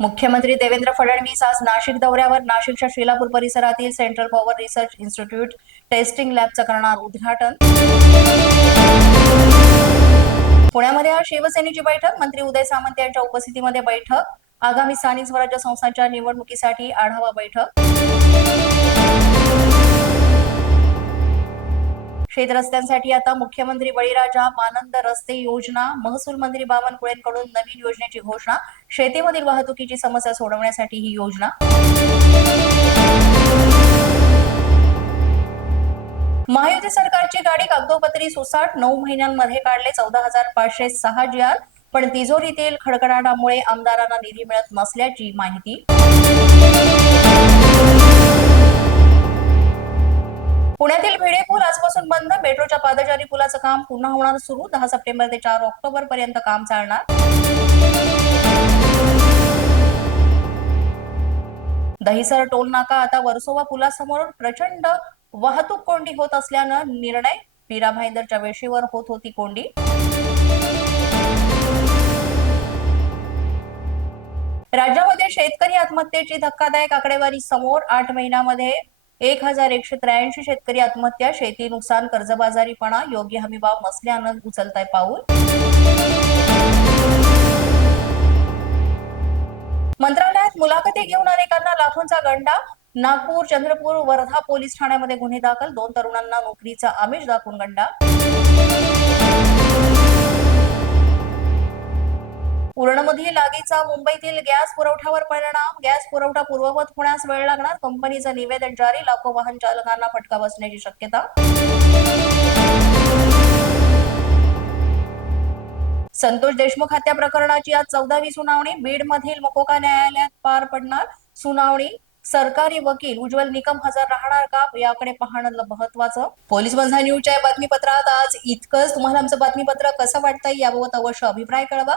मुख्यमंत्री देवेंद्र फडणवीस आज नाशिक दौऱ्यावर. नाशिकच्या शिलापूर परिसरातील central power research institute testing लॅबचं करणार उद्घाटन. पुण्यामध्ये आज शिवसेनेची बैठक. मंत्री उदय सामंत यांच्या उपस्थितीमध्ये बैठक. आगामी स्थानिक स्वराज्य संस्थांच्या निवडणुकीसाठी आढावा बैठक. शेत रस्त्यांसाठी आता मुख्यमंत्री बळीराजा मानंद रस्ते योजना महसूल मंत्री बावनकुळेंकडून नवीन योजनेची घोषणा शेतीमधील वाहतुकीची समस्या सोडवण्यासाठी ही योजना. महायुती सरकारची गाडी कागदोपत्री सुसाट नऊ महिन्यांमध्ये काढले चौदा हजार पाचशे सहा जी आर पण तिजोरीतील खडखडाटामुळे आमदारांना निधी मिळत नसल्याची माहिती. पुण्यातील भिडे पूल आजपासून बंद. मेट्रोच्या पादचारी पुलाचं काम पुन्हा होणार सुरू. दहा सप्टेंबर ते चार ऑक्टोबर पर्यंत काम चालणार. दहिसर टोल नाका. आता वर्सोवा पुलासमोर प्रचंड वाहतूक कोंडी होत असल्यानं निर्णय पीरा भाईंदरच्या वेशीवर होत होती कोंडी. राज्यामध्ये शेतकरी आत्महत्येची धक्कादायक आकडेवारी समोर. आठ महिन्यामध्ये एक हजार एकशे त्र्याऐंशी शेतकरी आत्महत्या शेती नुकसान कर्जबाजारीपणा योग्य हमीभाव नसल्यानं उचलताय पाऊल. मंत्रालयात मुलाखती घेऊन अनेकांना लाखोंचा गंडा. नागपूर चंद्रपूर वर्धा पोलीस ठाण्यामध्ये गुन्हे दाखल. दोन तरुणांना नोकरीचा आमिष दाखवून गंडा. पूर्णमधील लागीचा मुंबईतील गॅस पुरवठ्यावर परिणाम. गॅस पुरवठा पूर्ववत होण्यास वेळ लागणार. कंपनीचं निवेदन जारी. लाखो वाहन चालकांना फटका बसण्याची शक्यता. संतोष देशमुख हत्या प्रकरणाची आज चौदावी सुनावणी. बीड मधील मकोका न्यायालयात पार पडणार सुनावणी. सरकारी वकील उज्ज्वल निकम हजर राहणार का? याकडे पाहणं महत्वाचं. पोलीस बंधा न्यूजच्या बातमीपत्रात आज इतकंच. तुम्हाला आमचं बातमीपत्र कसं वाटतंय याबाबत अवश्य अभिप्राय कळवा.